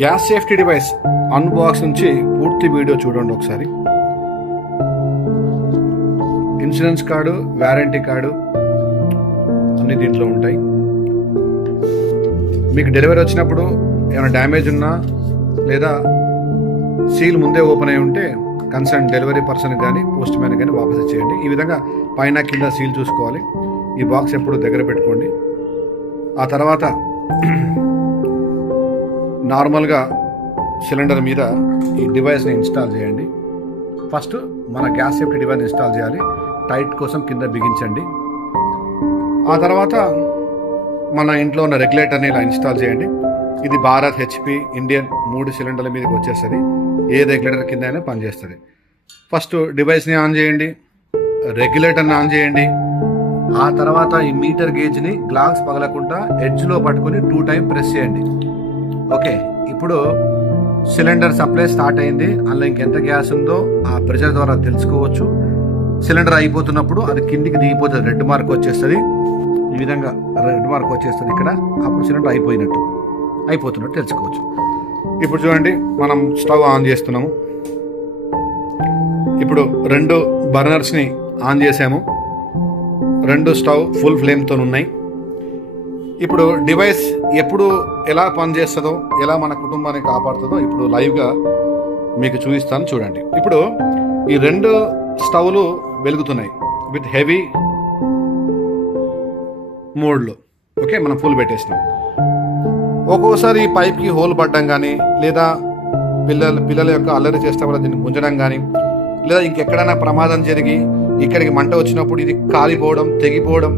Gas safety device unbox నుంచి పూర్తి video చూడండి ఒకసారి. ఇన్సూరెన్స్ కార్డు, వారంటీ కార్డు అన్ని దీంట్లో ఉంటాయి. మీకు డెలివరీ వచ్చినప్పుడు ఏమైనా డ్యామేజ్ ఉన్నా లేదా సీల్ ముందే ఓపెన్ అయి ఉంటే కన్సర్న్ డెలివరీ పర్సన్ కానీ పోస్ట్ మ్యాన్ కానీ వాపస్ ఇచ్చేయండి. ఈ విధంగా పైన కింద సీల్ చూసుకోవాలి. ఈ బాక్స్ ఎప్పుడు దగ్గర పెట్టుకోండి. ఆ తర్వాత నార్మల్గా సిలిండర్ మీద ఈ డివైస్ని ఇన్స్టాల్ చేయండి. ఫస్ట్ మన గ్యాస్ సేఫ్టీ డివైస్ ఇన్స్టాల్ చేయాలి. టైట్ కోసం కింద బిగించండి. ఆ తర్వాత మన ఇంట్లో ఉన్న రెగ్యులేటర్ని ఇలా ఇన్స్టాల్ చేయండి. ఇది భారత్, హెచ్పి, ఇండియన్ 3 సిలిండర్ల మీదకి వచ్చేస్తుంది. ఏ రెగ్యులేటర్ కింద అయినా పనిచేస్తుంది. ఫస్ట్ డివైస్ని ఆన్ చేయండి, రెగ్యులేటర్ని ఆన్ చేయండి. ఆ తర్వాత ఈ మీటర్ గేజ్ని గ్లాస్ పగలకుండా ఎడ్జ్లో పట్టుకుని 2 టైం ప్రెస్ చేయండి. ఓకే, ఇప్పుడు సిలిండర్ సప్లై స్టార్ట్ అయింది. అందులో ఇంకెంత గ్యాస్ ఉందో ఆ ప్రెషర్ ద్వారా తెలుసుకోవచ్చు. సిలిండర్ అయిపోతున్నప్పుడు అది కిందికి దిగిపోతుంది, రెడ్ మార్క్ వచ్చేస్తుంది. ఈ విధంగా రెడ్ మార్క్ వచ్చేస్తుంది ఇక్కడ. అప్పుడు సిలిండర్ అయిపోతున్నట్టు తెలుసుకోవచ్చు. ఇప్పుడు చూడండి, మనం స్టవ్ ఆన్ చేస్తున్నాము. ఇప్పుడు 2 బర్నర్స్ని ఆన్ చేసాము. 2 స్టవ్ ఫుల్ ఫ్లేమ్తో ఉన్నాయి. ఇప్పుడు డివైస్ ఎప్పుడు ఎలా పనిచేస్తుందో, ఎలా మన కుటుంబాన్ని కాపాడుతుందో ఇప్పుడు లైవ్గా మీకు చూపిస్తాను చూడండి. ఇప్పుడు ఈ 2 స్టవ్లు వెలుగుతున్నాయి విత్ హెవీ మోడ్లో. ఓకే, మనం ఫుల్ పెట్టేసినాం. ఒక్కోసారి ఈ పైప్కి హోల్ పడడం కానీ, లేదా పిల్లల యొక్క అల్లరి చేస్తే వల్ల దీన్ని గుంజడం కానీ, లేదా ఇంకెక్కడైనా ప్రమాదం జరిగి ఇక్కడికి మంట వచ్చినప్పుడు ఇది కాలిపోవడం, తెగిపోవడం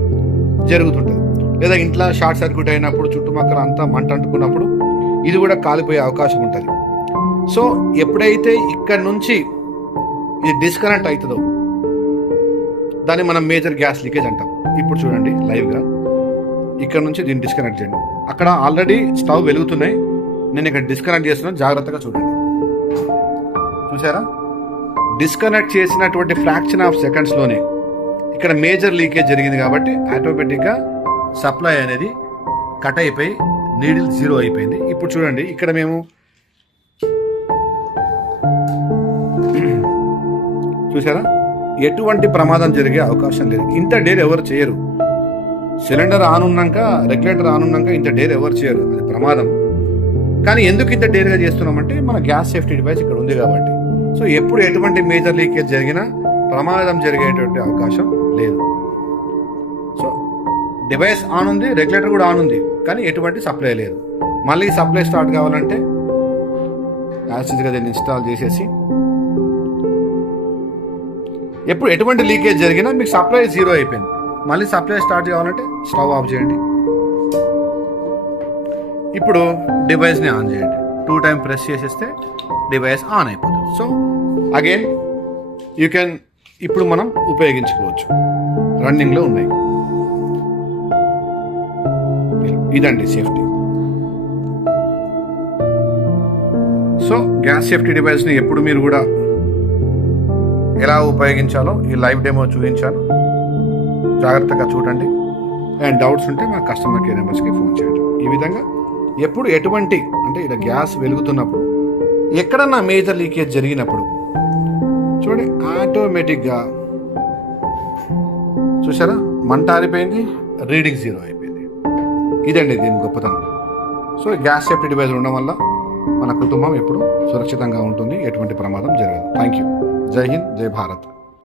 జరుగుతుంటుంది. లేదా ఇంట్లో షార్ట్ సర్క్యూట్ అయినప్పుడు చుట్టుపక్కల అంతా మంట అంటుకున్నప్పుడు ఇది కూడా కాలిపోయే అవకాశం ఉంటుంది. సో ఎప్పుడైతే ఇక్కడ నుంచి ఇది డిస్కనెక్ట్ అవుతుందో దాన్ని మనం మేజర్ గ్యాస్ లీకేజ్ అంటాం. ఇప్పుడు చూడండి లైవ్గా ఇక్కడ నుంచి దీన్ని డిస్కనెక్ట్ చేయండి. అక్కడ ఆల్రెడీ స్టవ్ వెలుగుతున్నాయి, నేను ఇక్కడ డిస్కనెక్ట్ చేస్తున్నాను. జాగ్రత్తగా చూడండి. చూసారా, డిస్కనెక్ట్ చేసినటువంటి ఫ్రాక్షన్ ఆఫ్ సెకండ్స్లోనే ఇక్కడ మేజర్ లీకేజ్ జరిగింది. కాబట్టి ఆటోమేటిక్గా సప్లై అనేది కట్ అయిపోయి నీడిల్ 0 అయిపోయింది. ఇప్పుడు చూడండి, ఇక్కడ మేము చూసారా ఎటువంటి ప్రమాదం జరిగే అవకాశం లేదు. ఇంత డేర్ ఎవరు చేయరు. సిలిండర్ ఆన్ ఉన్నాక, రెగ్యులేటర్ ఆన్ ఉన్నాక ఇంత డేర్ ఎవరు చేయరు, అది ప్రమాదం. కానీ ఎందుకు ఇంత డేర్గా చేస్తున్నామంటే మన గ్యాస్ సేఫ్టీ డివైస్ ఇక్కడ ఉంది కాబట్టి. సో ఎప్పుడు ఎటువంటి మేజర్ లీకేజ్ జరిగినా ప్రమాదం జరిగేటువంటి అవకాశం లేదు. సో డివైస్ ఆన్ ఉంది, రెగ్యులేటర్ కూడా ఆన్ ఉంది, కానీ ఎటువంటి సప్లై లేదు. మళ్ళీ సప్లై స్టార్ట్ కావాలంటే యాసిడ్గా దీన్ని ఇన్స్టాల్ చేసేసి ఎప్పుడు ఎటువంటి లీకేజ్ జరిగినా మీకు సప్లై 0 అయిపోయింది. మళ్ళీ సప్లై స్టార్ట్ కావాలంటే స్టవ్ ఆఫ్ చేయండి. ఇప్పుడు డివైస్ని ఆన్ చేయండి. 2 టైం ప్రెస్ చేసేస్తే డివైస్ ఆన్ అయిపోతుంది. సో అగైన్ యూ కెన్ ఇప్పుడు మనం ఉపయోగించుకోవచ్చు. రన్నింగ్లో ఉన్నాయి. ఇదండి సేఫ్టీ. సో గ్యాస్ సేఫ్టీ డివైస్ని ఎప్పుడు మీరు కూడా ఎలా ఉపయోగించాలో ఈ లైవ్ డెమో చూపించాను. జాగ్రత్తగా చూడండి. అండ్ డౌట్స్ ఉంటే మా కస్టమర్ కేర్ నెంబర్స్కి ఫోన్ చేయండి. ఈ విధంగా ఎప్పుడు ఎటువంటి అంటే ఇలా గ్యాస్ వెలుగుతున్నప్పుడు ఎక్కడన్నా మేజర్ లీకేజ్ జరిగినప్పుడు చూడండి ఆటోమేటిక్గా చూసారా మంట ఆరిపోయింది, రీడింగ్ 0 అయిపోయింది. ఇదండి దీని గొప్పతనం. సో గ్యాస్ సేఫ్టీ డివైస్ ఉండడం వల్ల మన కుటుంబం ఎప్పుడు సురక్షితంగా ఉంటుంది, ఎటువంటి ప్రమాదం జరగదు. Thank you. జై హింద్, జై భారత్.